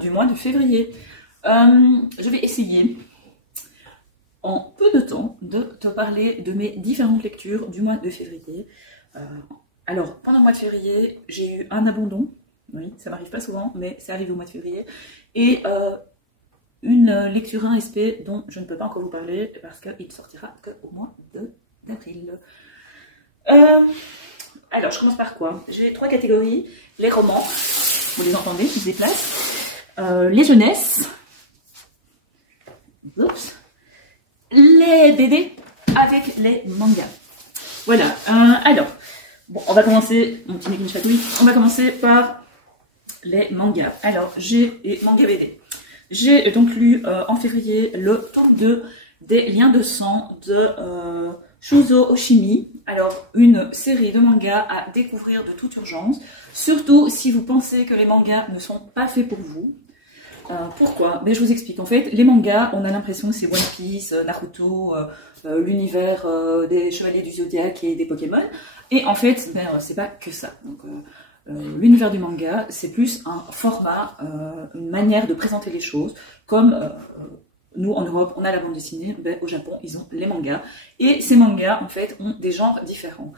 du mois de février. Je vais essayer en peu de temps de te parler de mes différentes lectures du mois de février. Alors, pendant le mois de février, j'ai eu un abandon. Oui, ça m'arrive pas souvent, mais c'est arrivé au mois de février. Et une lecture 1 SP dont je ne peux pas encore vous parler parce qu'il ne sortira qu'au mois d'avril. Alors, je commence par quoi? J'ai 3 catégories. Les romans, vous les entendez, qui se déplacent. Les jeunesses. Oups. Les BD avec les mangas. Voilà. Alors, bon, on va commencer, mon petit Nick chatouille, on va commencer par les mangas. Alors, et manga BD. J'ai donc lu en février le tome 2 des Liens de sang de Shuzo Oshimi. Alors, une série de mangas à découvrir de toute urgence, surtout si vous pensez que les mangas ne sont pas faits pour vous. Pourquoi? Ben, je vous explique. En fait, les mangas, on a l'impression que c'est One Piece, Naruto, l'univers des Chevaliers du Zodiaque et des Pokémon. Et en fait, ben, c'est pas que ça. Donc, l'univers du manga, c'est plus un format, une manière de présenter les choses. Comme nous, en Europe, on a la bande dessinée, ben, au Japon, ils ont les mangas. Et ces mangas, en fait, ont des genres différents.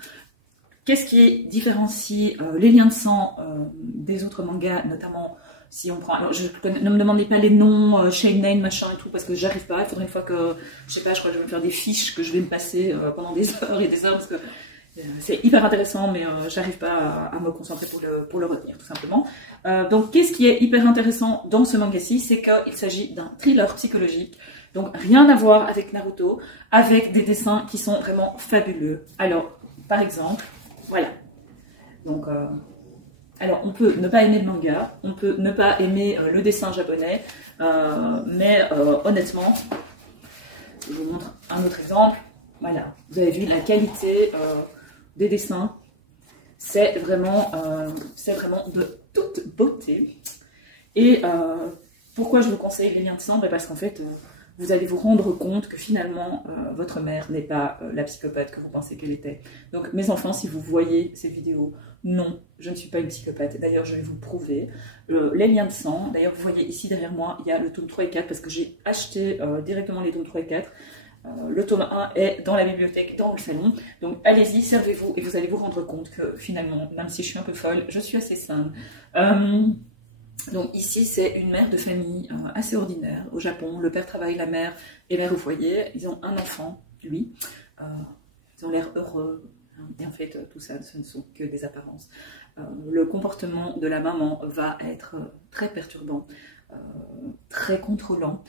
Qu'est-ce qui différencie les liens de sang des autres mangas, notamment si on prend... Alors, ne me demandez pas les noms, Shonen, machin et tout, parce que j'arrive pas. Il faudrait une fois que, je sais pas, je crois que je vais me faire des fiches que je vais me passer pendant des heures et des heures, parce que c'est hyper intéressant, mais j'arrive pas à me concentrer pour le retenir, tout simplement. Donc, qu'est-ce qui est hyper intéressant dans ce manga-ci? C'est qu'il s'agit d'un thriller psychologique. Donc, rien à voir avec Naruto, avec des dessins qui sont vraiment fabuleux. Alors, par exemple, voilà. Donc, alors, on peut ne pas aimer le manga, on peut ne pas aimer le dessin japonais, mais honnêtement, je vous montre un autre exemple. Voilà, vous avez vu la qualité des dessins, c'est vraiment de toute beauté. Et pourquoi je vous conseille les liens de sang? Parce qu'en fait, vous allez vous rendre compte que finalement, votre mère n'est pas la psychopathe que vous pensez qu'elle était. Donc, mes enfants, si vous voyez ces vidéos, non, je ne suis pas une psychopathe. D'ailleurs, je vais vous prouver. Les liens de sang, d'ailleurs, vous voyez ici derrière moi, il y a le tome 3 et 4, parce que j'ai acheté directement les tomes 3 et 4. Le tome 1 est dans la bibliothèque, dans le salon. Donc, allez-y, servez-vous, et vous allez vous rendre compte que finalement, même si je suis un peu folle, je suis assez saine. Donc ici, c'est une mère de famille assez ordinaire au Japon. Le père travaille, la mère est mère au foyer. Ils ont un enfant, lui. Ils ont l'air heureux. Et en fait, tout ça, ce ne sont que des apparences. Le comportement de la maman va être très perturbant, très contrôlant.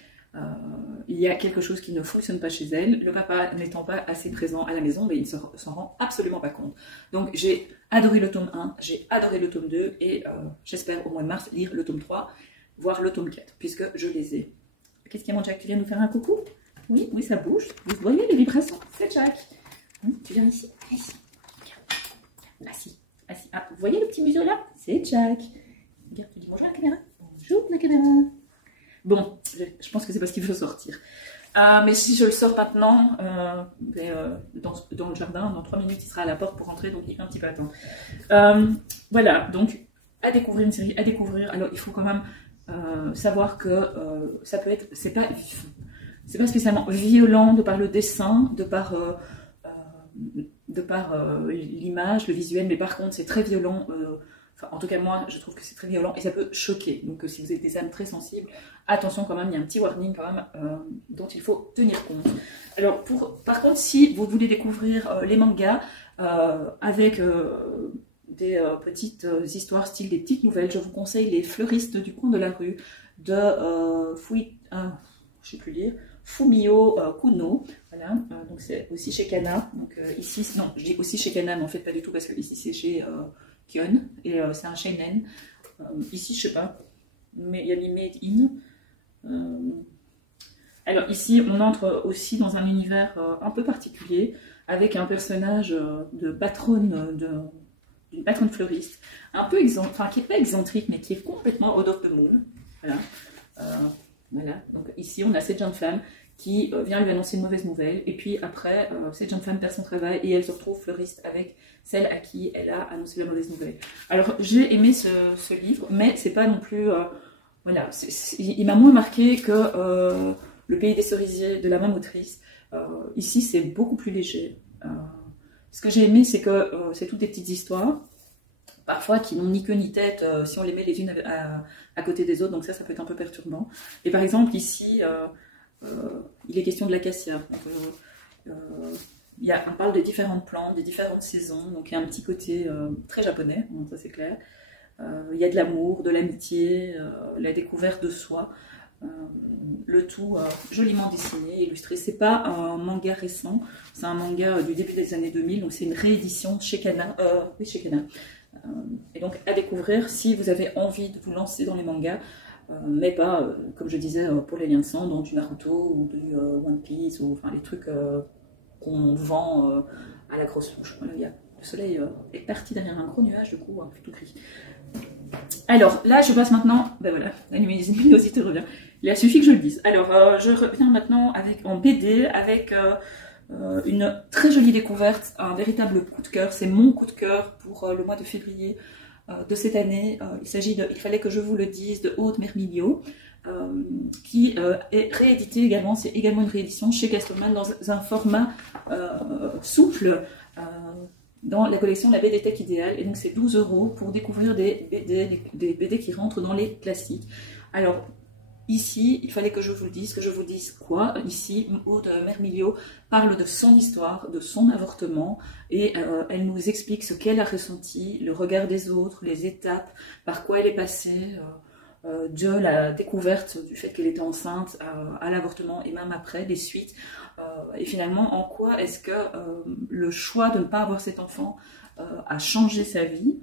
Il y a quelque chose qui ne fonctionne pas chez elle. Le papa n'étant pas assez présent à la maison, mais il ne s'en rend absolument pas compte. Donc j'ai adoré le tome 1, j'ai adoré le tome 2 et j'espère au mois de mars lire le tome 3, voire le tome 4, puisque je les ai. Qu'est-ce qu'il y a, mon Jack? Tu viens nous faire un coucou? Oui, oui, ça bouge. Vous voyez les vibrations? C'est Jack. Tu viens ici? Ici. Assis. Assis. Ah, vous voyez le petit museau là? C'est Jack. Regarde, tu dis bonjour à la caméra. Bonjour la caméra. Bon, je pense que c'est parce qu'il veut sortir. Mais si je le sors maintenant, dans le jardin, dans 3 minutes, il sera à la porte pour rentrer, donc il fait un petit peu attendre. Voilà, donc à découvrir une série, à découvrir. Alors il faut quand même savoir que ça peut être, c'est pas spécialement violent de par le dessin, de par l'image, le visuel, mais par contre c'est très violent. En tout cas, moi, je trouve que c'est très violent et ça peut choquer. Donc, si vous êtes des âmes très sensibles, attention quand même, il y a un petit warning quand même dont il faut tenir compte. Alors, par contre, si vous voulez découvrir les mangas avec des petites histoires style des petites nouvelles, je vous conseille Les fleuristes du coin de la rue de je sais plus lire, Fumio Kuno. Voilà, donc c'est aussi chez Kana. Donc ici, non, je dis aussi chez Kana, mais en fait pas du tout parce que ici c'est chez Kion, et c'est un shonen. Ici, je sais pas, mais il y a mis Made in. Alors ici, on entre aussi dans un univers un peu particulier, avec un personnage de patronne, d'une patronne fleuriste, un peu qui n'est pas excentrique, mais qui est complètement out of the moon. Voilà. Voilà. Donc ici, on a cette jeune femme qui vient lui annoncer une mauvaise nouvelle, et puis après, cette jeune femme perd son travail et elle se retrouve fleuriste avec celle à qui elle a annoncé la mauvaise nouvelle. Alors j'ai aimé ce livre, mais c'est pas non plus Voilà, il m'a moins marqué que Le Pays des Cerisiers de la même autrice. Ici, c'est beaucoup plus léger. Ce que j'ai aimé, c'est que c'est toutes des petites histoires, parfois qui n'ont ni queue ni tête si on les met les unes à côté des autres, donc ça peut être un peu perturbant. Et par exemple, ici, il est question de l'acacia. On parle des différentes plantes, des différentes saisons, donc il y a un petit côté très japonais, donc ça c'est clair. Il y a de l'amour, de l'amitié, la découverte de soi, le tout joliment dessiné, illustré. C'est pas un manga récent, c'est un manga du début des années 2000, donc c'est une réédition chez Kana. Oui, chez Kana. Et donc à découvrir si vous avez envie de vous lancer dans les mangas, mais pas, comme je disais, pour les liens de sang, dans du Naruto ou du One Piece, ou enfin les trucs qu'on vend à la grosse louche. Voilà, le soleil est parti derrière un gros nuage, du coup, tout gris. Alors là, je passe maintenant, ben voilà, la luminosité revient. Il a suffi que je le dise. Alors, je reviens maintenant en BD avec une très jolie découverte, un véritable coup de cœur. C'est mon coup de cœur pour le mois de février de cette année. Il s'agit de Il fallait que je vous le dise de Aude Mermilio, qui est réédité également. C'est également une réédition chez Castelman dans un format souple. Dans la collection La BD Tech Idéale, et donc c'est 12 € pour découvrir des BD qui rentrent dans les classiques. Alors ici, il fallait que je vous le dise quoi? Ici, Aude Mermilio parle de son histoire, de son avortement, et elle nous explique ce qu'elle a ressenti, le regard des autres, les étapes, par quoi elle est passée, de la découverte du fait qu'elle était enceinte à l'avortement et même après, les suites, et finalement en quoi est-ce que le choix de ne pas avoir cet enfant a changé sa vie.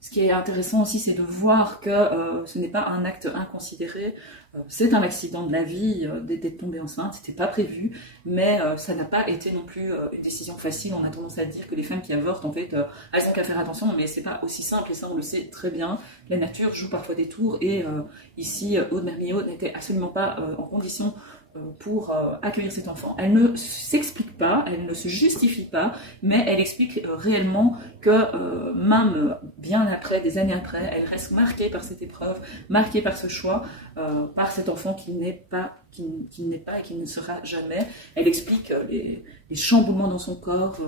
Ce qui est intéressant aussi, c'est de voir que ce n'est pas un acte inconsidéré, c'est un accident de la vie d'être tombée enceinte, c'était pas prévu, mais ça n'a pas été non plus une décision facile. On a tendance à dire que les femmes qui avortent, en fait, elles ont qu'à faire attention, mais c'est pas aussi simple, et ça on le sait très bien. La nature joue parfois des tours, et ici, Aude Mermillo n'était absolument pas en condition pour accueillir cet enfant. Elle ne s'explique pas, elle ne se justifie pas, mais elle explique réellement que même bien après, des années après, elle reste marquée par cette épreuve, marquée par ce choix, par cet enfant qui n'est pas et qui ne sera jamais. Elle explique les chamboulements dans son corps,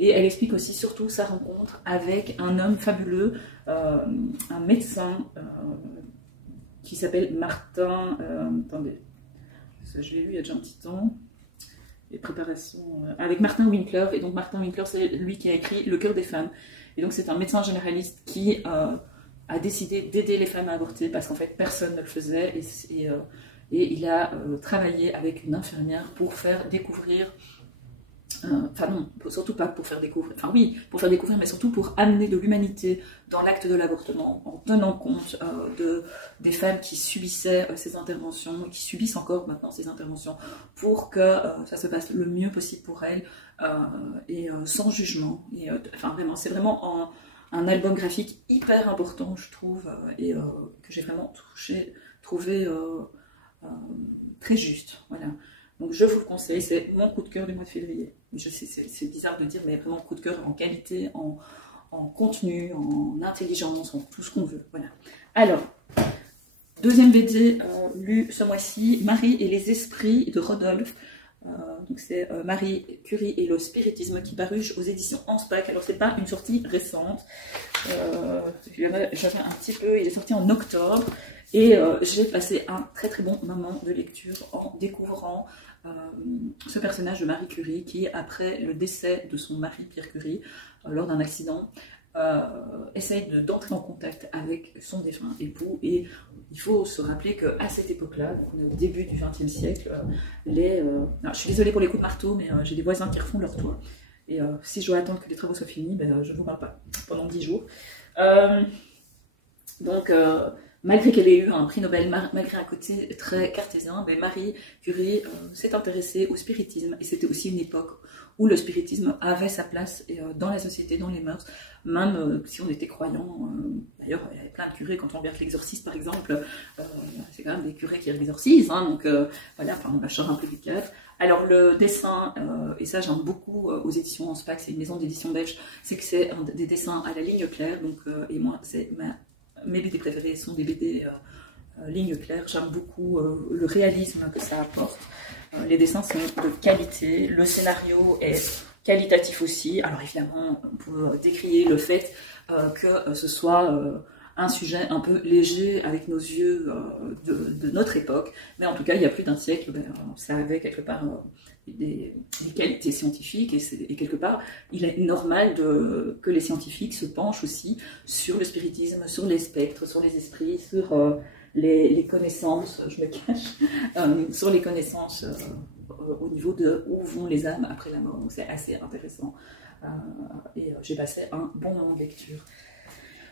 et elle explique aussi surtout sa rencontre avec un homme fabuleux, un médecin qui s'appelle Martin, attendez, ça, je l'ai lu il y a déjà un petit temps, les préparations avec Martin Winkler. Et donc Martin Winkler, c'est lui qui a écrit Le cœur des femmes, et donc c'est un médecin généraliste qui a décidé d'aider les femmes à avorter parce qu'en fait personne ne le faisait, et il a travaillé avec une infirmière pour faire découvrir, enfin non, surtout pas pour faire découvrir, enfin oui, pour faire découvrir, mais surtout pour amener de l'humanité dans l'acte de l'avortement, en tenant compte des femmes qui subissaient ces interventions, qui subissent encore maintenant ces interventions, pour que ça se passe le mieux possible pour elles, et sans jugement. Et, enfin vraiment, c'est vraiment un album graphique hyper important, je trouve, et que j'ai vraiment trouvé très juste, voilà. Donc je vous le conseille, c'est mon coup de cœur du mois de février. Je sais, c'est bizarre de dire, mais vraiment coup de cœur en qualité, en contenu, en intelligence, en tout ce qu'on veut. Voilà. Alors, deuxième BD lu ce mois-ci, Marie et les esprits de Rodolphe. Donc c'est Marie Curie et le spiritisme, qui paruche aux éditions Anspach. Alors c'est pas une sortie récente, j'avais un petit peu, il est sorti en octobre, et j'ai passé un très très bon moment de lecture en découvrant ce personnage de Marie Curie qui, après le décès de son mari Pierre Curie lors d'un accident, essaye d'entrer en contact avec son défunt époux. Et il faut se rappeler qu'à cette époque-là, on est au début du XXe siècle, je suis désolée pour les coups de marteau, mais j'ai des voisins qui refont leur toit. Et si je dois attendre que les travaux soient finis, ben, je ne vous parle pas pendant 10 jours. Donc, malgré qu'elle ait eu un prix Nobel, malgré un côté très cartésien, ben Marie Curie s'est intéressée au spiritisme, et c'était aussi une époque où le spiritisme avait sa place dans la société, dans les mœurs, même si on était croyant. D'ailleurs, il y avait plein de curés, quand on regarde l'Exorciste par exemple, c'est quand même des curés qui exorcisent, hein, donc voilà, enfin, on va changer un peu du cadre. Alors le dessin, et ça j'aime beaucoup aux éditions Anspach, c'est une maison d'édition belge, c'est que c'est des dessins à la ligne claire, donc, et moi c'est ma mes BD préférés sont des BD ligne claire. J'aime beaucoup le réalisme que ça apporte. Les dessins sont de qualité, le scénario est qualitatif aussi. Alors évidemment, on peut décrier le fait que ce soit un sujet un peu léger avec nos yeux de notre époque, mais en tout cas, il y a plus d'un siècle, ça avait quelque part des qualités scientifiques, et quelque part, il est normal que les scientifiques se penchent aussi sur le spiritisme, sur les spectres, sur les esprits, sur les connaissances, je me cache, sur les connaissances au niveau de où vont les âmes après la mort. Donc c'est assez intéressant. Et j'ai passé un bon moment de lecture.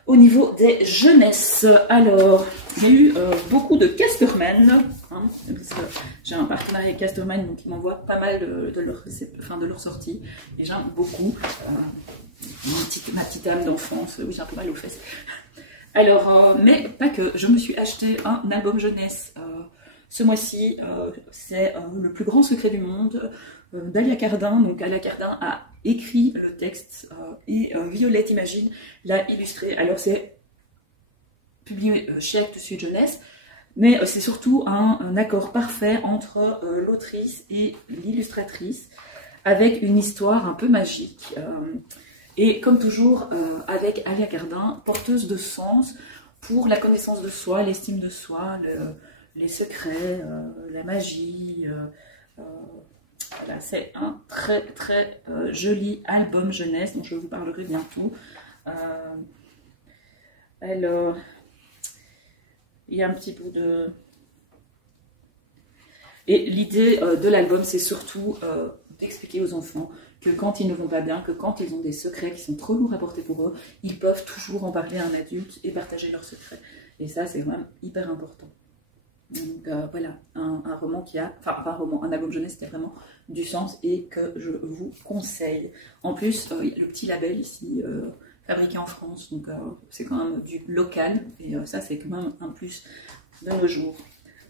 Au niveau des jeunesses, alors, il y a eu beaucoup de Casterman, hein, parce que j'ai un partenariat avec Casterman, donc ils m'envoient pas mal de leurs sorties, et j'aime beaucoup. Ma petite âme d'enfance, oui, j'ai un peu mal aux fesses. Alors, mais pas que, je me suis acheté un album jeunesse ce mois-ci, c'est Le plus grand secret du monde, d'Alia Cardin. Donc Alia Cardin a écrit le texte et Violette Imagine l'a illustré. Alors c'est publié chez Actes Sud Jeunesse, mais c'est surtout un accord parfait entre l'autrice et l'illustratrice, avec une histoire un peu magique. Et comme toujours, avec Alia Cardin, porteuse de sens pour la connaissance de soi, l'estime de soi, les secrets, la magie. Voilà, c'est un très très joli album jeunesse dont je vous parlerai bientôt. Alors, il y a un petit bout de... Et l'idée de l'album, c'est surtout d'expliquer aux enfants que quand ils ne vont pas bien, que quand ils ont des secrets qui sont trop lourds à porter pour eux, ils peuvent toujours en parler à un adulte et partager leurs secrets. Et ça, c'est quand même hyper important. Donc voilà, un roman qui a, enfin pas un roman, un album jeunesse qui a vraiment du sens et que je vous conseille. En plus, le petit label ici, fabriqué en France, donc c'est quand même du local, et ça c'est quand même un plus de nos jours.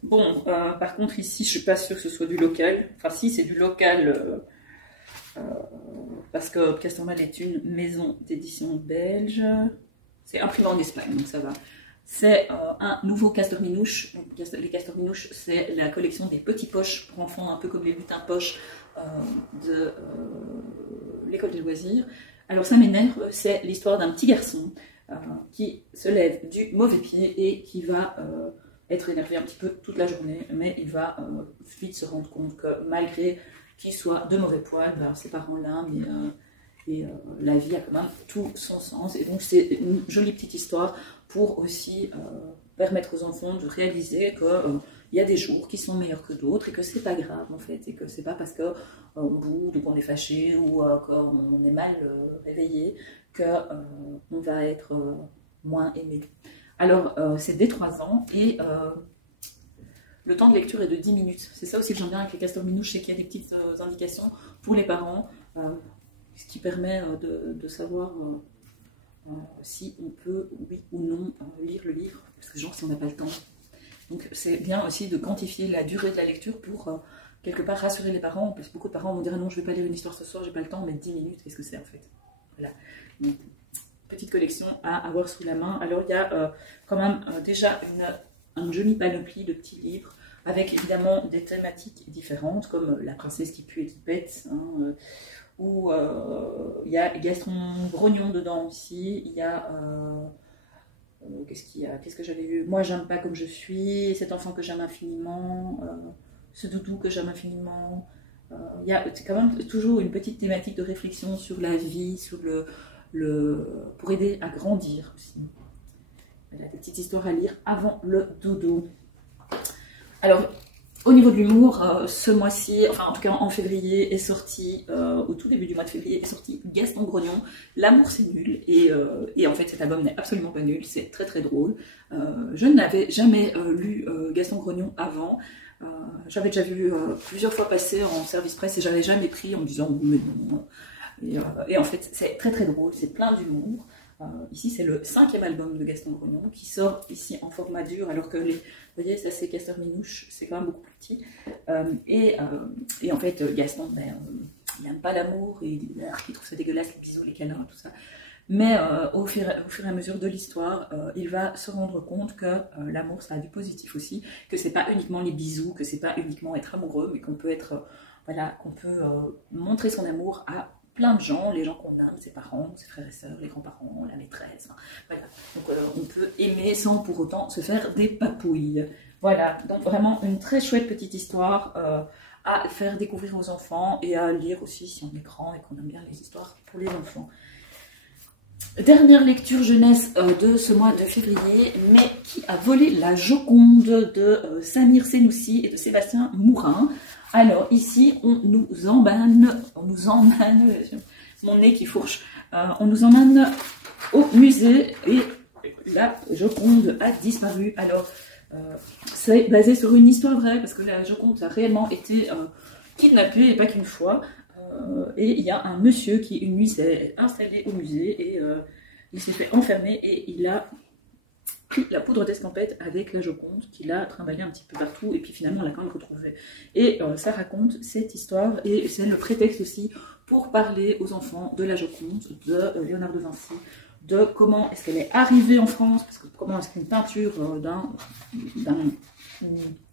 Bon, par contre ici, je suis pas sûre que ce soit du local, enfin si, c'est du local, parce que Casterman est une maison d'édition belge, c'est imprimé en Espagne, donc ça va. C'est un nouveau Castor Minouche. Les Castor Minouche, c'est la collection des petits poches pour enfants, un peu comme les lutins poches de l'école des loisirs. Alors ça m'énerve, c'est l'histoire d'un petit garçon qui se lève du mauvais pied et qui va être énervé un petit peu toute la journée, mais il va vite se rendre compte que malgré qu'il soit de mauvais poil, ses parents l'aiment, et la vie a quand même tout son sens. Et donc c'est une jolie petite histoire pour aussi permettre aux enfants de réaliser qu'il y a des jours qui sont meilleurs que d'autres et que c'est pas grave en fait, et que c'est pas parce qu'on boude ou qu'on est fâché ou qu'on est mal réveillé qu'on va être moins aimé. Alors c'est dès 3 ans et le temps de lecture est de 10 minutes. C'est ça aussi que j'aime bien avec les Castor Minouche, c'est qu'il y a des petites indications pour les parents, ce qui permet de savoir si on peut, oui ou non, lire le livre, parce que genre si on n'a pas le temps. Donc c'est bien aussi de quantifier la durée de la lecture pour quelque part rassurer les parents, parce que beaucoup de parents vont dire non, je ne vais pas lire une histoire ce soir, j'ai pas le temps, mais 10 minutes, qu'est-ce que c'est en fait? Voilà. Donc, petite collection à avoir sous la main. Alors il y a quand même déjà une jolie panoplie de petits livres, avec évidemment des thématiques différentes, comme La princesse qui pue et qui pète, hein, où il y a Gaston Grognon dedans aussi, il y a... qu'est-ce qu'il y a? Qu'est-ce que j'avais vu? Moi j'aime pas comme je suis, Cet enfant que j'aime infiniment, Ce doudou que j'aime infiniment. Il y a quand même toujours une petite thématique de réflexion sur la vie, sur pour aider à grandir aussi. Il y a des petites histoires à lire avant le dodo. Alors, au niveau de l'humour, ce mois-ci, enfin en tout cas en février, est sorti, au tout début du mois de février, est sorti Gaston Grognon, L'amour c'est nul, et en fait cet album n'est absolument pas nul, c'est très très drôle. Je n'avais jamais lu Gaston Grognon avant, j'avais déjà vu plusieurs fois passer en service presse et j'avais jamais pris en me disant mais non. Et en fait c'est très très drôle, c'est plein d'humour. Ici c'est le 5e album de Gaston Grognon qui sort ici en format dur, alors que vous voyez ça c'est Castor Minouche, c'est quand même beaucoup plus petit. Et en fait Gaston il n'aime pas l'amour, et il trouve ça dégueulasse, les bisous, les câlins, tout ça. Mais au fur et à mesure de l'histoire, il va se rendre compte que l'amour, ça a du positif aussi, que c'est pas uniquement les bisous, que c'est pas uniquement être amoureux, mais qu'on peut être, voilà, qu'on peut montrer son amour à plein de gens, les gens qu'on aime, ses parents, ses frères et sœurs, les grands-parents, la maîtresse, enfin, voilà. Donc on peut aimer sans pour autant se faire des papouilles. Voilà, donc vraiment une très chouette petite histoire à faire découvrir aux enfants et à lire aussi si on est grand et qu'on aime bien les histoires pour les enfants. Dernière lecture jeunesse de ce mois de février, mais qui a volé la Joconde de Samir Senoussi et de Sébastien Mourin. Alors ici, on nous emmène, mon nez qui fourche, on nous emmène au musée et la Joconde a disparu. Alors, c'est basé sur une histoire vraie, parce que la Joconde a réellement été kidnappée, et pas qu'une fois. Et il y a un monsieur qui, une nuit, s'est installé au musée et il s'est fait enfermer et il a pris la poudre d'escampette avec la Joconde qu'il a trimballé un petit peu partout et puis finalement on l'a quand même retrouvée. Et ça raconte cette histoire et c'est le prétexte aussi pour parler aux enfants de la Joconde, de Léonard de Vinci, de comment est-ce qu'elle est arrivée en France, parce que comment est-ce qu'une peinture d'un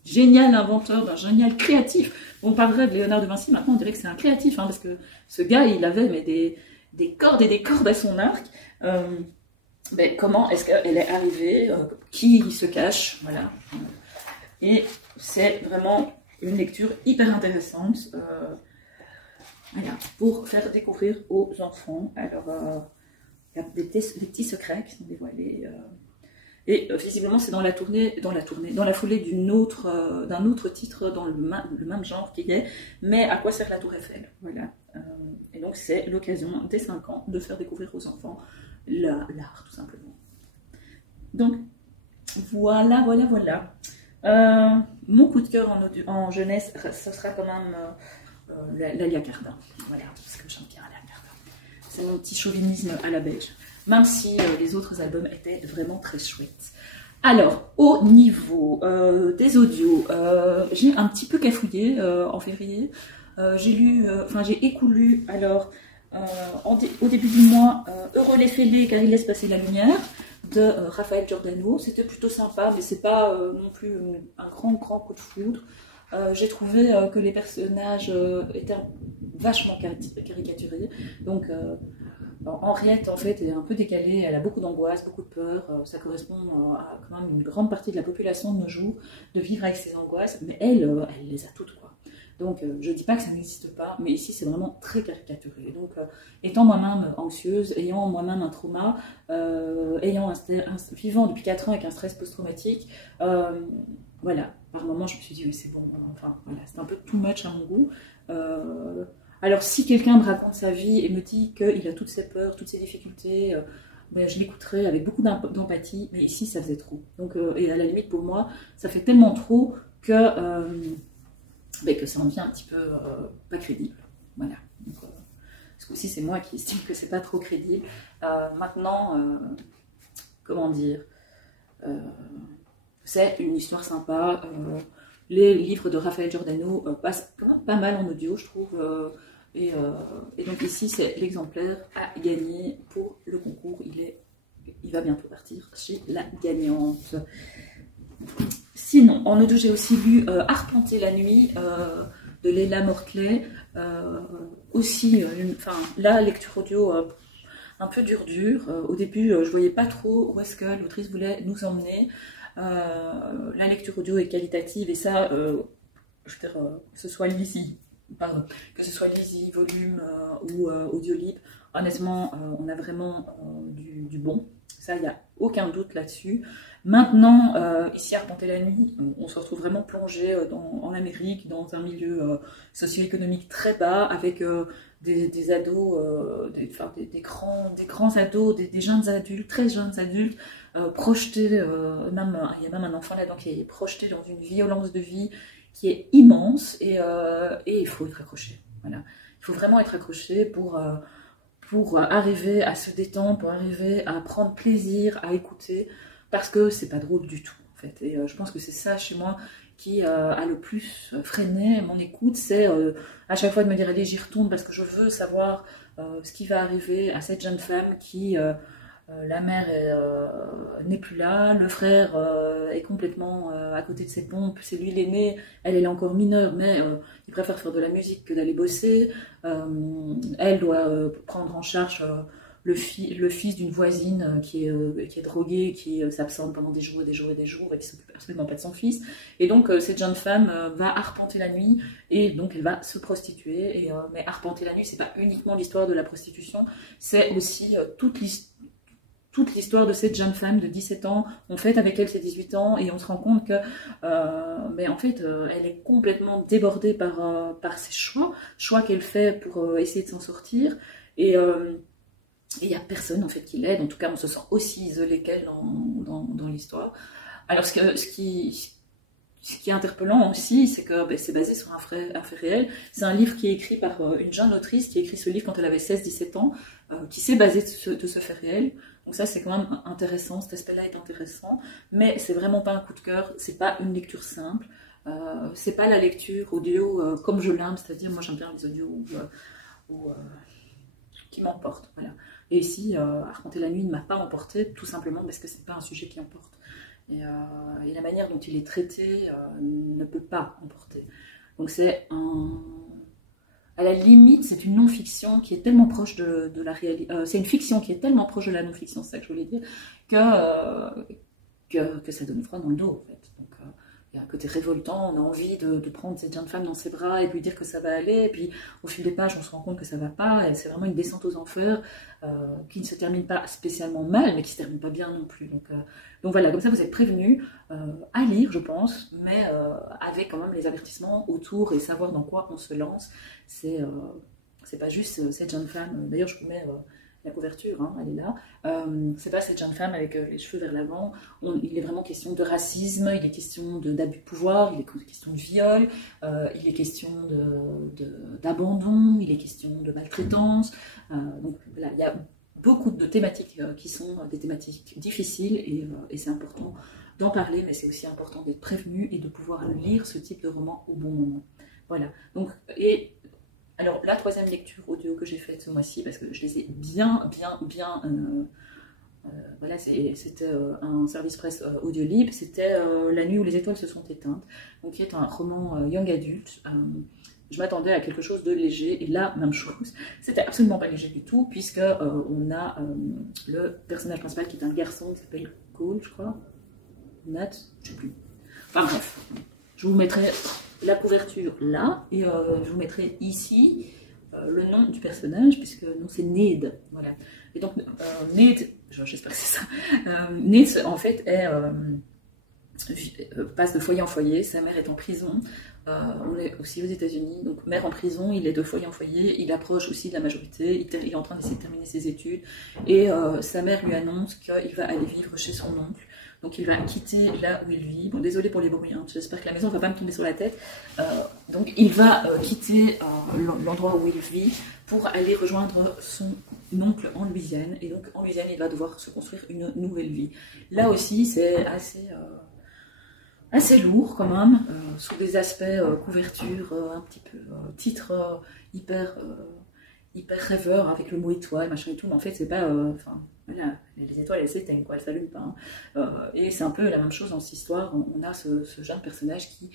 génial inventeur, d'un génial créatif. On parlerait de Léonard de Vinci, maintenant on dirait que c'est un créatif, hein, parce que ce gars, il avait mais des cordes et des cordes à son arc. Mais comment est-ce qu'elle est arrivée, qui se cache, voilà. Et c'est vraiment une lecture hyper intéressante voilà, pour faire découvrir aux enfants. Alors, il y a des petits secrets qui sont dévoilés. Et visiblement, c'est dans la foulée d'un autre titre dans le même genre qui est Mais à quoi sert la Tour Eiffel? Voilà. Et donc, c'est l'occasion des 5 ans de faire découvrir aux enfants l'art, tout simplement. Donc, voilà. Mon coup de cœur en jeunesse, ce sera quand même Lalia Cardin. Voilà, parce que j'aime bien Lalia Cardin. C'est mon petit chauvinisme à la belge. Même si les autres albums étaient vraiment très chouettes. Alors, au niveau des audios, j'ai un petit peu cafouillé en février. J'ai écoulu, alors, au début du mois, Heureux les fêlés car ils laissent passer la lumière, de Raphaël Giordano. C'était plutôt sympa, mais c'est pas non plus un grand coup de foudre. J'ai trouvé que les personnages étaient vachement caricaturés. Donc, Henriette, en fait, est un peu décalée, elle a beaucoup d'angoisse, beaucoup de peur, ça correspond à quand même une grande partie de la population de nos jours, de vivre avec ses angoisses, mais elle les a toutes, quoi. Donc, je ne dis pas que ça n'existe pas, mais ici, c'est vraiment très caricaturé. Donc, étant moi-même anxieuse, ayant moi-même un trauma, vivant depuis 4 ans avec un stress post-traumatique, voilà, par moments, je me suis dit, oui, c'est bon, enfin, voilà, c'est un peu too much à mon goût. Alors, si quelqu'un me raconte sa vie et me dit qu'il a toutes ses peurs, toutes ses difficultés, ben, je l'écouterai avec beaucoup d'empathie, mais ici, ça faisait trop. Donc, et à la limite, pour moi, ça fait tellement trop que ça en devient un petit peu pas crédible. Voilà. Donc, ce coup-ci, c'est moi qui estime que c'est pas trop crédible. Maintenant, comment dire, c'est une histoire sympa. Les livres de Raphaël Giordano passent quand même pas mal en audio, je trouve. Et donc ici, c'est l'exemplaire à gagner pour le concours. Il va bientôt partir chez la gagnante. Sinon, en audio, j'ai aussi lu Arpenter la nuit de Léla Morclay. Aussi, la lecture audio un peu dur. Au début, je voyais pas trop où est-ce que l'autrice voulait nous emmener. La lecture audio est qualitative et ça, je veux dire, que ce soit Lizzie, volume ou Audiolib, honnêtement, on a vraiment du bon. Ça, il n'y a aucun doute là-dessus. Maintenant, ici à Arpenter la nuit, on se retrouve vraiment plongé en Amérique, dans un milieu socio-économique très bas, avec des ados, des grands ados, des jeunes adultes, très jeunes adultes, projetés, il y a même un enfant là-dedans qui est projeté dans une violence de vie qui est immense, et il faut être accroché. Voilà. Il faut vraiment être accroché pour arriver à se détendre, pour arriver à prendre plaisir, à écouter, parce que c'est pas drôle du tout, en fait. Et je pense que c'est ça, chez moi, qui a le plus freiné mon écoute, c'est à chaque fois de me dire allez, j'y retourne parce que je veux savoir ce qui va arriver à cette jeune femme qui, la mère n'est plus là, le frère est complètement à côté de ses pompes, c'est lui l'aîné, elle est encore mineure, mais il préfère faire de la musique que d'aller bosser. Elle doit prendre en charge le fils d'une voisine qui est droguée, qui s'absente pendant des jours et des jours et des jours et qui s'occupe absolument pas de son fils. Et donc cette jeune femme va arpenter la nuit et donc elle va se prostituer. Mais arpenter la nuit, c'est pas uniquement l'histoire de la prostitution, c'est aussi toute l'histoire de cette jeune femme de 17 ans. On fête avec elle ses 18 ans et on se rend compte que mais en fait elle est complètement débordée par ses choix qu'elle fait pour essayer de s'en sortir. Et il n'y a personne en fait qui l'aide. En tout cas, on se sent aussi isolé qu'elle dans l'histoire. Alors, ce qui est interpellant aussi, c'est que c'est basé sur un fait réel. C'est un livre qui est écrit par une jeune autrice qui a écrit ce livre quand elle avait 16-17 ans, qui s'est basé de ce fait réel. Donc ça, c'est quand même intéressant. Cet aspect-là est intéressant, mais c'est vraiment pas un coup de cœur. C'est pas une lecture simple. C'est pas la lecture audio comme je l'aime, c'est-à-dire moi j'aime bien les audios qui m'emportent. Voilà. Et ici, Arpenter la nuit ne m'a pas emporté, tout simplement parce que c'est pas un sujet qui emporte. Et la manière dont il est traité ne peut pas emporter. Donc c'est à la limite, c'est une non-fiction qui est tellement proche de la réalité. C'est une fiction qui est tellement proche de la non-fiction, c'est ça que je voulais dire, que ça donne froid dans le dos, en fait. Donc, il y a un côté révoltant, on a envie de prendre cette jeune femme dans ses bras et de lui dire que ça va aller, et puis au fil des pages on se rend compte que ça va pas, et c'est vraiment une descente aux enfers qui ne se termine pas spécialement mal, mais qui se termine pas bien non plus. Donc voilà, comme ça vous êtes prévenus à lire, je pense, mais avec quand même les avertissements autour et savoir dans quoi on se lance. C'est pas juste cette jeune femme, d'ailleurs je vous mets la couverture, hein, elle est là. C'est pas cette jeune femme avec les cheveux vers l'avant. Il est vraiment question de racisme, il est question d'abus de pouvoir, il est question de viol, il est question d'abandon, il est question de maltraitance. Donc voilà, il y a beaucoup de thématiques qui sont des thématiques difficiles et c'est important d'en parler, mais c'est aussi important d'être prévenu et de pouvoir lire ce type de roman au bon moment. Voilà. Donc, alors, la troisième lecture audio que j'ai faite ce mois-ci, parce que je les ai bien, voilà, c'était un service presse audio libre, c'était La nuit où les étoiles se sont éteintes, donc qui est un roman young adulte. Je m'attendais à quelque chose de léger, et là, même chose, c'était absolument pas léger du tout, puisque on a le personnage principal qui est un garçon qui s'appelle Cole, je crois, Nat, je sais plus. Enfin bref, je vous mettrai la couverture là, et je vous mettrai ici le nom du personnage, puisque non, c'est Ned, voilà. Et donc Ned, j'espère que c'est ça, Ned en fait passe de foyer en foyer, sa mère est en prison, on est aussi aux États-Unis, donc mère en prison, il est de foyer en foyer, il approche aussi de la majorité, il est en train d'essayer de terminer ses études, et sa mère lui annonce qu'il va aller vivre chez son oncle. Donc il va quitter là où il vit. Bon, désolé pour les bruits, hein. J'espère que la maison ne va pas me tomber sur la tête. Donc il va quitter l'endroit où il vit pour aller rejoindre son oncle en Louisiane. Et donc en Louisiane, il va devoir se construire une nouvelle vie. Là aussi, c'est assez lourd quand même, sous des aspects couverture, un petit peu titre hyper rêveur avec le mot étoile, machin et tout, mais en fait c'est pas, voilà, les étoiles elles s'éteignent quoi, elles s'allument pas, hein. Et c'est un peu la même chose dans cette histoire, on a ce jeune personnage qui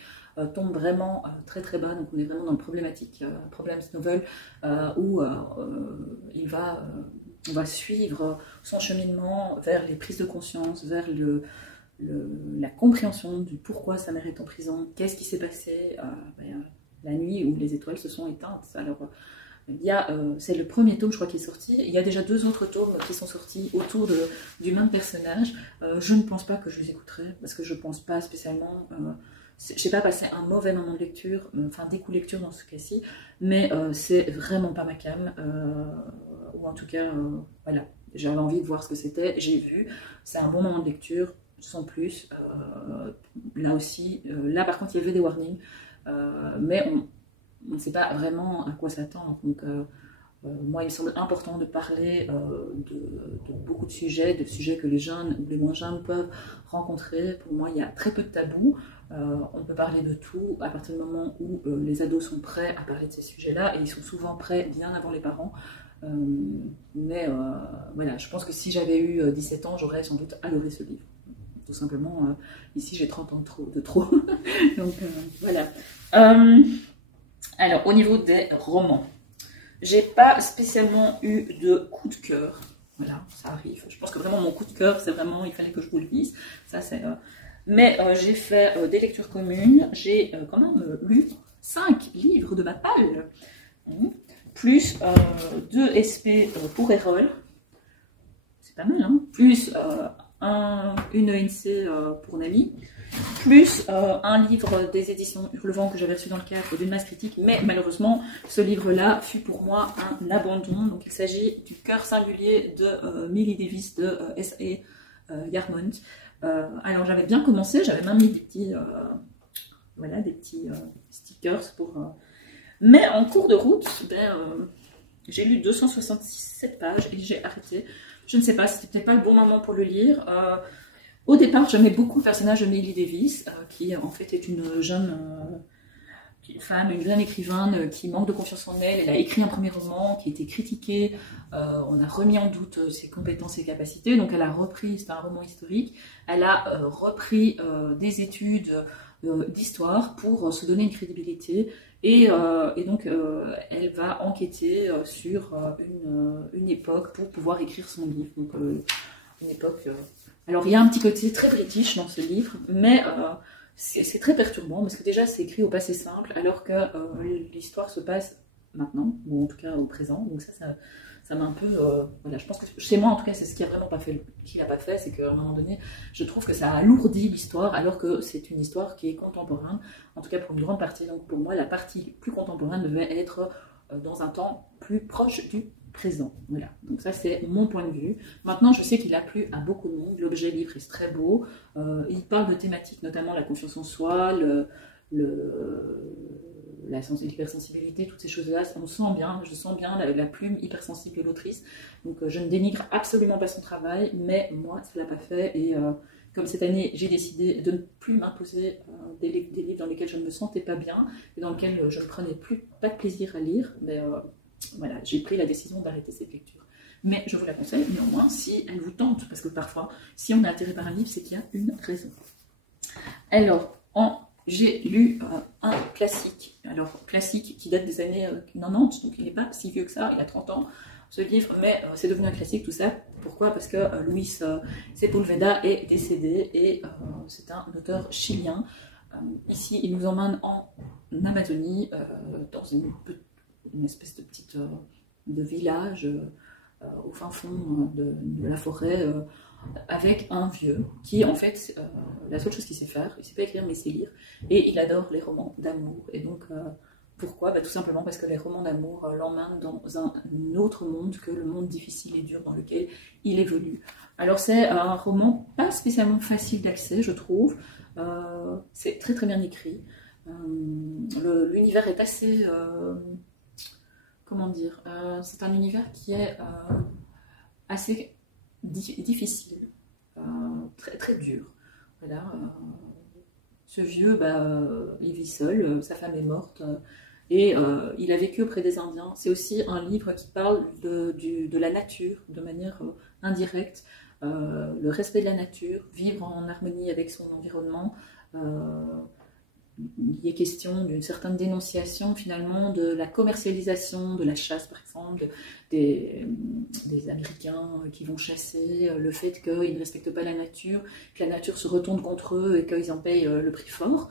tombe vraiment très très bas, donc on est vraiment dans le problématique, problems novel, où on va suivre son cheminement vers les prises de conscience, vers la compréhension du pourquoi sa mère est en prison, qu'est-ce qui s'est passé la nuit où les étoiles se sont éteintes. Alors c'est le premier tome je crois qui est sorti, il y a déjà 2 autres tomes qui sont sortis autour du même personnage. Je ne pense pas que je les écouterai, parce que je pense pas spécialement, je n'ai pas passé un mauvais moment de lecture, enfin des coups de lecture dans ce cas-ci, mais c'est vraiment pas ma came, ou en tout cas, voilà, j'avais envie de voir ce que c'était, j'ai vu, c'est un bon moment de lecture, sans plus. Là aussi, là par contre il y avait des warnings, mais on ne sait pas vraiment à quoi s'attendre. Donc moi il me semble important de parler de beaucoup de sujets que les jeunes ou les moins jeunes peuvent rencontrer. Pour moi il y a très peu de tabous, On peut parler de tout à partir du moment où les ados sont prêts à parler de ces sujets-là, et ils sont souvent prêts bien avant les parents. Voilà, je pense que si j'avais eu 17 ans, j'aurais sans doute adoré ce livre. Tout simplement, ici j'ai 30 ans de trop. Donc voilà. Alors, au niveau des romans, j'ai pas spécialement eu de coup de cœur. Voilà, ça arrive. Je pense que vraiment mon coup de cœur, c'est vraiment, il fallait que je vous le dise. Ça, c'est. Mais j'ai fait des lectures communes. J'ai quand même lu 5 livres de ma palle, plus 2 SP pour Erol. C'est pas mal, hein. Plus une ENC pour Nami. Plus un livre des éditions Hurlevent que j'avais reçu dans le cadre d'une masse critique, mais malheureusement ce livre-là fut pour moi un abandon. Donc il s'agit du cœur singulier de Millie Davis de S.A. Yarmouth. Alors j'avais bien commencé, j'avais même mis des petits, voilà, des petits stickers pour. Mais en cours de route, j'ai lu 267 pages et j'ai arrêté. Je ne sais pas, c'était peut-être pas le bon moment pour le lire. Au départ, j'aimais beaucoup le personnage de Millie Davis, qui en fait est une jeune femme, une jeune écrivaine qui manque de confiance en elle. Elle a écrit un premier roman qui a été critiqué, on a remis en doute ses compétences et capacités, donc elle a repris, c'est un roman historique, elle a repris des études d'histoire pour se donner une crédibilité, et donc elle va enquêter sur une époque pour pouvoir écrire son livre. Donc une époque... Alors, il y a un petit côté très british dans ce livre, mais c'est très perturbant, parce que déjà, c'est écrit au passé simple, alors que l'histoire se passe maintenant, ou en tout cas au présent. Donc ça m'a un peu... voilà, je pense que chez moi, en tout cas, c'est ce qu'il n'a vraiment pas fait, c'est qu'à un moment donné, je trouve que ça alourdit l'histoire, alors que c'est une histoire qui est contemporaine, en tout cas pour une grande partie. Donc pour moi, la partie plus contemporaine devait être dans un temps plus proche du présent. Voilà, donc ça c'est mon point de vue. Maintenant je sais qu'il a plu à beaucoup de monde, l'objet livre est très beau, il parle de thématiques, notamment la confiance en soi, l'hypersensibilité, toutes ces choses-là, on sent bien, je sens bien la plume hypersensible de l'autrice, donc je ne dénigre absolument pas son travail, mais moi ça l'a pas fait, et comme cette année j'ai décidé de ne plus m'imposer des livres dans lesquels je ne me sentais pas bien, et dans lesquels je ne prenais pas de plaisir à lire, mais voilà, j'ai pris la décision d'arrêter cette lecture. Mais je vous la conseille néanmoins si elle vous tente, parce que parfois, si on est attiré par un livre, c'est qu'il y a une raison. Alors, j'ai lu un classique, alors classique qui date des années 90, donc il n'est pas si vieux que ça, il a 30 ans, ce livre, mais c'est devenu un classique tout ça. Pourquoi? Parce que Luis Sepúlveda est décédé, et c'est un auteur chilien. Ici, il nous emmène en Amazonie, dans une espèce de petite de village au fin fond de la forêt, avec un vieux qui en fait la seule chose qu'il sait faire, il sait pas écrire mais il sait lire, et il adore les romans d'amour. Et donc pourquoi? Tout simplement parce que les romans d'amour l'emmènent dans un autre monde que le monde difficile et dur dans lequel il évolue. Alors c'est un roman pas spécialement facile d'accès, je trouve. C'est très très bien écrit. L'univers est assez... comment dire, c'est un univers qui est assez difficile, très, très dur. Voilà, ce vieux, il vit seul, sa femme est morte, et il a vécu auprès des Indiens. C'est aussi un livre qui parle de la nature de manière indirecte, le respect de la nature, vivre en harmonie avec son environnement. Il est question d'une certaine dénonciation finalement de la commercialisation, de la chasse par exemple, des Américains qui vont chasser, le fait qu'ils ne respectent pas la nature, que la nature se retourne contre eux et qu'ils en payent le prix fort,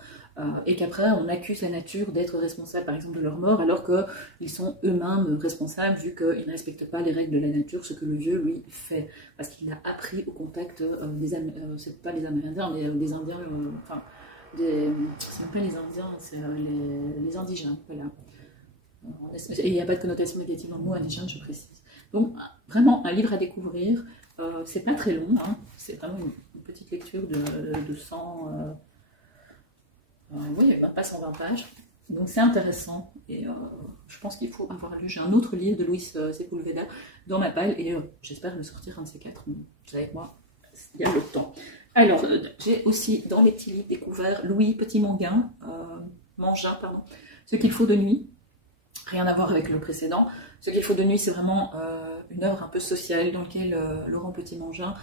et qu'après on accuse la nature d'être responsable par exemple de leur mort, alors qu'ils sont eux-mêmes responsables vu qu'ils ne respectent pas les règles de la nature, ce que le vieux lui fait, parce qu'il a appris au contact c'est pas les Amérindiens, mais des Indiens, c'est pas les Indiens, c'est les indigènes, voilà. Et il n'y a pas de connotation négative dans le mot indigène, je précise. Donc vraiment un livre à découvrir, c'est pas très long, hein. C'est vraiment une petite lecture de 100, oui, même pas 120 pages, donc c'est intéressant, et je pense qu'il faut avoir lu. J'ai un autre livre de Luis Sepúlveda dans ma palle, et j'espère le sortir un de ces quatre, vous savez avec moi, il y a le temps. Alors, j'ai aussi dans les petits livres découvert Louis Petit Mangin, pardon, Ce qu'il faut de nuit. Rien à voir avec le précédent. Ce qu'il faut de nuit, c'est vraiment une œuvre un peu sociale dans laquelle Laurent Petit-Mangin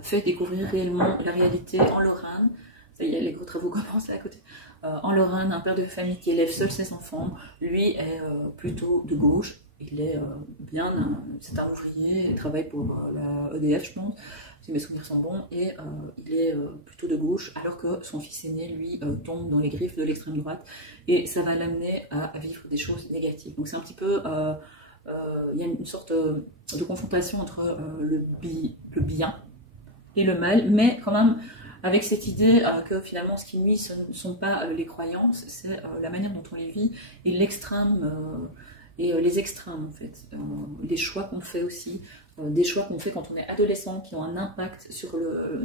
fait découvrir réellement la réalité en Lorraine. Ça y est, les gros travaux commencent là à côté. En Lorraine, un père de famille qui élève seul ses enfants, lui est plutôt de gauche. Il est c'est un ouvrier, il travaille pour la EDF, je pense, si mes souvenirs sont bons, et il est plutôt de gauche, alors que son fils aîné, lui, tombe dans les griffes de l'extrême droite, et ça va l'amener à vivre des choses négatives. Donc c'est un petit peu, il y a une sorte de confrontation entre le bien et le mal, mais quand même avec cette idée que finalement ce qui nuit, ce ne sont pas les croyances, c'est la manière dont on les vit, et l'extrême... et les extrêmes en fait, les choix qu'on fait aussi, des choix qu'on fait quand on est adolescent qui ont un impact sur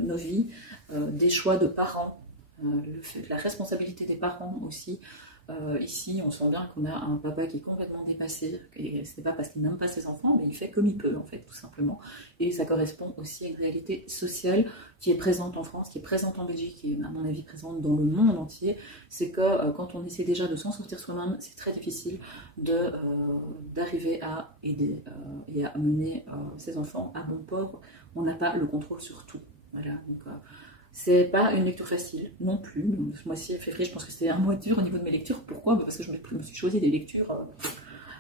nos vies, des choix de parents, la responsabilité des parents aussi. Ici, on sent bien qu'on a un papa qui est complètement dépassé, et c'est pas parce qu'il n'aime pas ses enfants, mais il fait comme il peut en fait, tout simplement. Et ça correspond aussi à une réalité sociale qui est présente en France, qui est présente en Belgique, qui est à mon avis présente dans le monde entier. C'est que quand on essaie déjà de s'en sortir soi-même, c'est très difficile d'arriver à aider et à mener ses enfants à bon port. On n'a pas le contrôle sur tout. Voilà, donc c'est pas une lecture facile non plus. Ce mois-ci, février, je pense que c'était un mois dur au niveau de mes lectures. Pourquoi? Parce que je me suis choisi des lectures.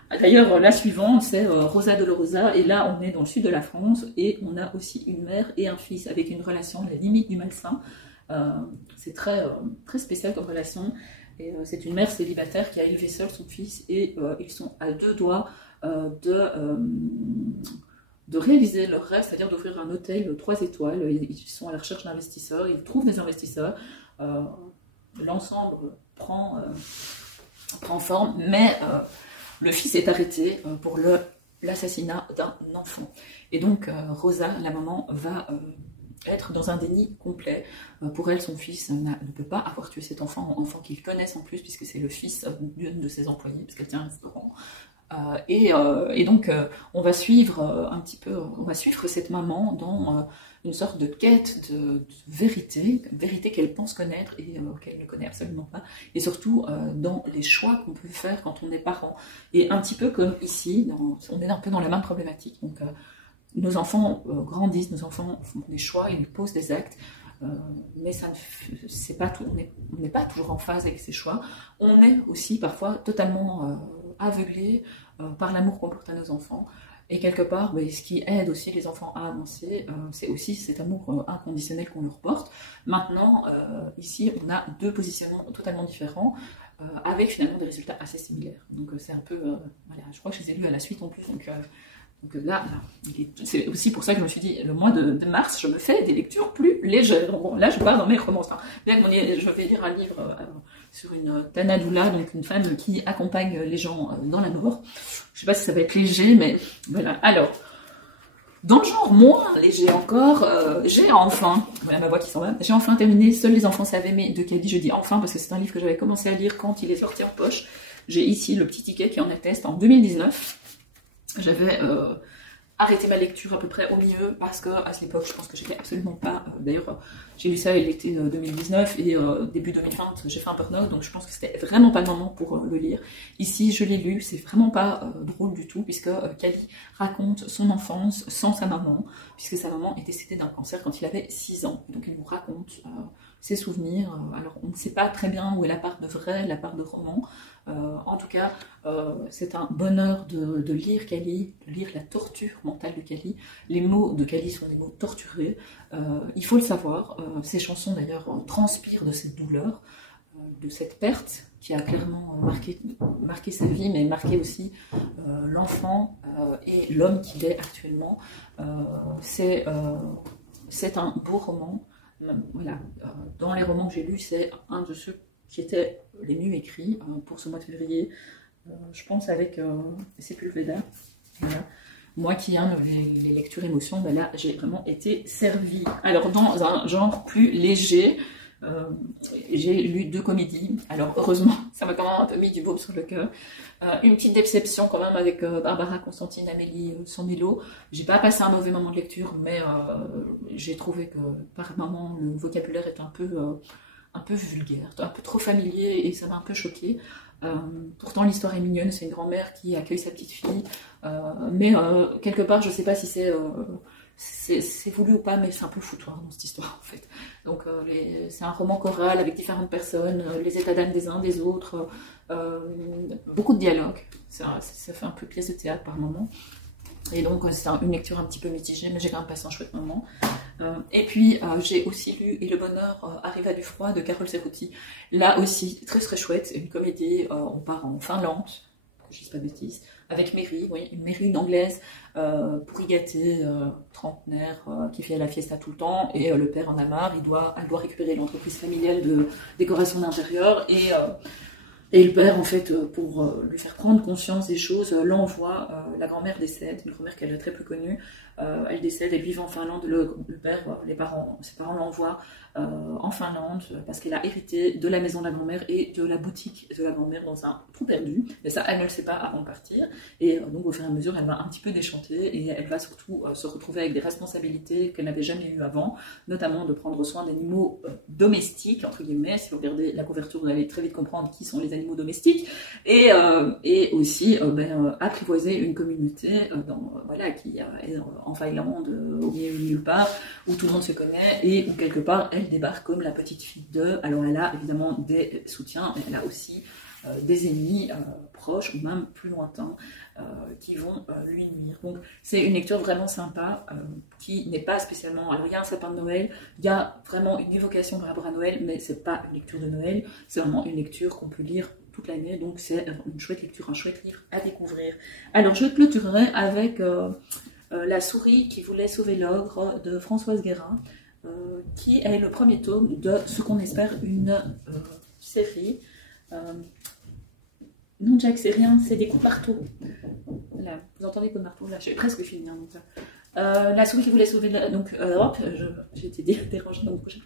D'ailleurs, la suivante, c'est Rosa Dolorosa. Et là, on est dans le sud de la France. Et on a aussi une mère et un fils avec une relation à la limite du malsain. C'est très, très spécial comme relation. Et c'est une mère célibataire qui a élevé seule son fils. Et ils sont à deux doigts de réaliser leur rêve, c'est-à-dire d'ouvrir un hôtel 3 étoiles. Ils sont à la recherche d'investisseurs, ils trouvent des investisseurs, l'ensemble prend forme, mais le fils est arrêté pour l'assassinat d'un enfant. Et donc Rosa, la maman, va être dans un déni complet. Pour elle, son fils ne peut pas avoir tué cet enfant qu'ils connaissent en plus, puisque c'est le fils d'une de ses employées, puisqu'elle tient un restaurant. Et donc on va suivre un petit peu, on va suivre cette maman dans une sorte de quête de vérité qu'elle pense connaître et qu'elle ne connaît absolument pas, et surtout dans les choix qu'on peut faire quand on est parent. Et un petit peu comme ici, on est un peu dans la même problématique. Donc nos enfants grandissent, nos enfants font des choix, ils posent des actes. Mais c'est pas tout, on n'est pas toujours en phase avec ces choix. On est aussi parfois totalement aveuglé par l'amour qu'on porte à nos enfants. Et quelque part, ce qui aide aussi les enfants à avancer, c'est aussi cet amour inconditionnel qu'on leur porte. Maintenant, ici, on a deux positionnements totalement différents, avec finalement des résultats assez similaires. Donc c'est un peu, voilà, je crois que je les ai lus à la suite en plus. Donc là, c'est aussi pour ça que je me suis dit, le mois de mars, je me fais des lectures plus légères. Donc bon, là, je pars dans mes romances. Bien que je vais lire un livre sur une Tanadoula, donc une femme qui accompagne les gens dans la mort. Je sais pas si ça va être léger, mais voilà. Alors, dans le genre moins léger encore, j'ai enfin, voilà ma voix qui s'en va, j'ai enfin terminé Seuls les enfants savent aimer de Cady. Je dis enfin parce que c'est un livre que j'avais commencé à lire quand il est sorti en poche. J'ai ici le petit ticket qui en atteste en 2019. J'avais arrêté ma lecture à peu près au milieu parce que à cette époque je pense que j'étais absolument pas, d'ailleurs j'ai lu ça l'été 2019 et début 2020 j'ai fait un burn-out, donc je pense que c'était vraiment pas le moment pour le lire. Ici je l'ai lu, c'est vraiment pas drôle du tout puisque Cady raconte son enfance sans sa maman, puisque sa maman est décédée d'un cancer quand il avait 6 ans, donc il nous raconte ses souvenirs. Alors on ne sait pas très bien où est la part de vrai, la part de roman. En tout cas, c'est un bonheur de lire Cady, de lire la torture mentale de Cady. Les mots de Cady sont des mots torturés. Il faut le savoir. Ces chansons d'ailleurs transpirent de cette douleur, de cette perte qui a clairement marqué sa vie, mais marqué aussi l'enfant et l'homme qu'il est actuellement. C'est un beau roman. Voilà. Dans les romans que j'ai lus, c'est un de ceux qui étaient les mieux écrits pour ce mois de février, je pense avec Sepulveda. Voilà. Moi qui aime les lectures émotions, là j'ai vraiment été servie. Alors dans un genre plus léger, J'ai lu 2 comédies, alors heureusement, ça m'a quand même un peu mis du baume sur le cœur. Une petite déception quand même avec Barbara, Constantine, Amélie, Sondilo. J'ai pas passé un mauvais moment de lecture, mais j'ai trouvé que par moments le vocabulaire est un peu vulgaire, un peu trop familier et ça m'a un peu choquée. Pourtant l'histoire est mignonne, c'est une grand-mère qui accueille sa petite fille, mais quelque part je sais pas si c'est voulu ou pas, mais c'est un peu foutoir dans cette histoire en fait. Donc c'est un roman choral avec différentes personnes, les états d'âme des uns des autres, beaucoup de dialogues, ça fait un peu pièce de théâtre par moment. Et donc c'est une lecture un petit peu mitigée, mais j'ai quand même passé un chouette moment. Et puis j'ai aussi lu Et le bonheur arriva du froid de Carole Serruti. Là aussi, très très chouette, une comédie, on part en Finlande, que je dise pas de bêtises, avec Mary, oui, une anglaise, pourrigatée, trentenaire, qui fait la fiesta tout le temps, et le père en a marre, elle doit récupérer l'entreprise familiale de décoration d'intérieur, et le père, en fait, pour lui faire prendre conscience des choses, l'envoie, la grand-mère décède, une grand-mère qu'elle a très peu connue, elle décède, elle vit en Finlande, le père, ses parents l'envoient en Finlande, parce qu'elle a hérité de la maison de la grand-mère et de la boutique de la grand-mère dans un trou perdu, mais ça, elle ne le sait pas avant de partir, et donc au fur et à mesure, elle va un petit peu déchanter, et elle va surtout se retrouver avec des responsabilités qu'elle n'avait jamais eues avant, notamment de prendre soin d'animaux domestiques, entre guillemets. Si vous regardez la couverture, vous allez très vite comprendre qui sont les animaux domestiques, et aussi apprivoiser une communauté qui est en Finlande, au milieu de nulle part, où tout le monde se connaît, et où quelque part, elle débarque comme la petite fille d'eux. Alors elle a évidemment des soutiens, mais elle a aussi des ennemis proches, ou même plus lointains, qui vont lui nuire. Donc c'est une lecture vraiment sympa, qui n'est pas spécialement... Alors il y a un sapin de Noël, il y a vraiment une évocation par rapport à Noël, mais c'est pas une lecture de Noël, c'est vraiment une lecture qu'on peut lire toute l'année, donc c'est une chouette lecture, un chouette livre à découvrir. Alors je clôturerai avec La souris qui voulait sauver l'ogre de Françoise Guérin, qui est le premier tome de ce qu'on espère une série. Non, Jack, c'est rien, c'est des coups de marteau. Là, vous entendez coups de marteau? Là, j'ai presque fini. Hein, donc, La souris qui voulait sauver l'ogre. Donc, j'ai été dérangée dans le prochain.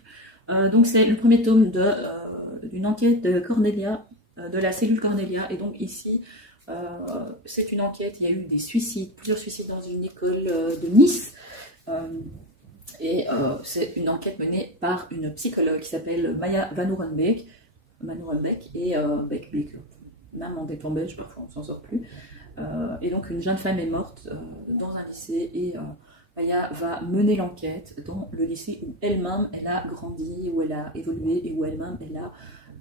Donc, c'est le premier tome d'une enquête de Cornelia, de la cellule Cornelia. Et donc, ici, c'est une enquête. Il y a eu des suicides, plusieurs suicides dans une école de Nice. C'est une enquête menée par une psychologue qui s'appelle Maya Van Oerenbeek et Beck, même en béton belge, parfois on s'en sort plus. Et donc une jeune femme est morte dans un lycée et Maya va mener l'enquête dans le lycée où elle-même elle a grandi, où elle a évolué et où elle-même elle a...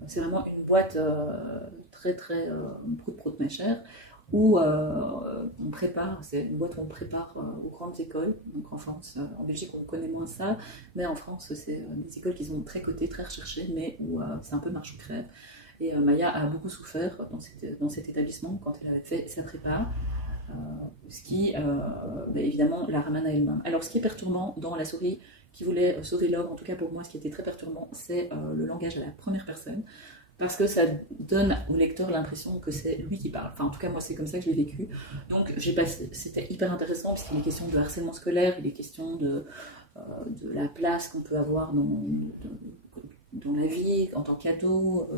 C'est vraiment une boîte très très prout ma chère, où on prépare, c'est une boîte où on prépare aux grandes écoles. Donc en France, en Belgique on connaît moins ça, mais en France c'est des écoles qui sont très cotées, très recherchées, mais où c'est un peu marche ou crève. Et Maya a beaucoup souffert dans cet établissement quand elle avait fait sa prépa, ce qui évidemment la ramène à elle-même. Alors ce qui est perturbant dans La souris qui voulait sauver l'ogre, en tout cas pour moi ce qui était très perturbant, c'est le langage à la première personne, parce que ça donne au lecteur l'impression que c'est lui qui parle. Enfin, en tout cas, moi, c'est comme ça que je l'ai vécu. Donc, c'était hyper intéressant, parce qu'il est question de harcèlement scolaire, il est question de la place qu'on peut avoir dans la vie, en tant qu'ado,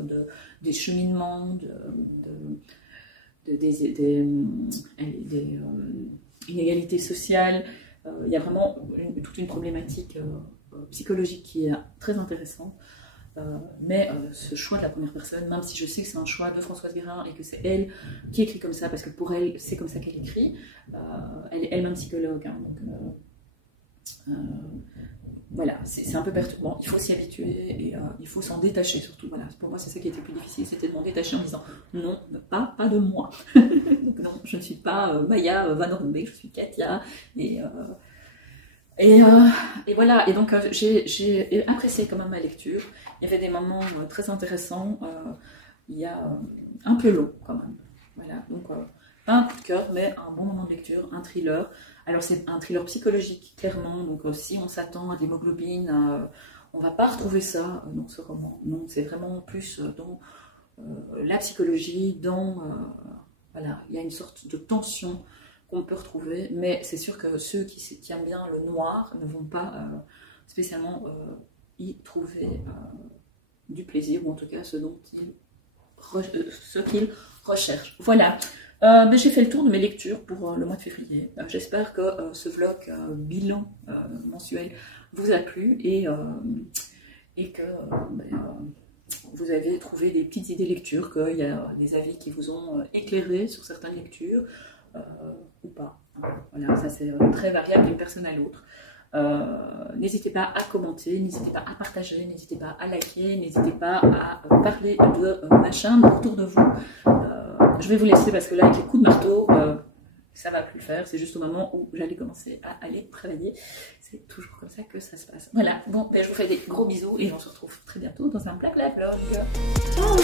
des cheminements, des inégalités sociales. Il y a vraiment toute une problématique psychologique qui est très intéressante. Mais ce choix de la première personne, même si je sais que c'est un choix de Françoise Guérin et que c'est elle qui écrit comme ça, parce que pour elle, c'est comme ça qu'elle écrit, elle est elle-même psychologue, hein, donc voilà, c'est un peu perturbant, il faut s'y habituer et il faut s'en détacher surtout. Voilà, pour moi, c'est ça qui était plus difficile, c'était de m'en détacher en disant non, pas de moi. Donc non, je ne suis pas Maya Van Oerenbeek, je suis Katia, et voilà, et donc j'ai apprécié quand même ma lecture. Il y avait des moments très intéressants, il y a un peu long quand même. Voilà, donc pas un coup de cœur, mais un bon moment de lecture, un thriller. Alors c'est un thriller psychologique, clairement, donc si on s'attend à de l'hémoglobine, on va pas retrouver ça dans ce roman. Non, c'est vraiment plus dans la psychologie, voilà, il y a une sorte de tension qu'on peut retrouver, mais c'est sûr que ceux qui aiment bien le noir ne vont pas spécialement y trouver du plaisir, ou en tout cas ce qu'il recherche. Voilà, j'ai fait le tour de mes lectures pour le mois de février. J'espère que ce vlog bilan mensuel vous a plu et que vous avez trouvé des petites idées lectures, qu'il y a des avis qui vous ont éclairé sur certaines lectures ou pas. Voilà, ça c'est très variable d'une personne à l'autre. N'hésitez pas à commenter, n'hésitez pas à partager, n'hésitez pas à liker, n'hésitez pas à parler de ma chaîne autour de vous. Je vais vous laisser parce que là, avec les coups de marteau, ça va plus le faire. C'est juste au moment où j'allais commencer à aller travailler. C'est toujours comme ça que ça se passe. Voilà, bon, ben, je vous fais des gros bisous et on se retrouve très bientôt dans un Blabla vlog. Ciao.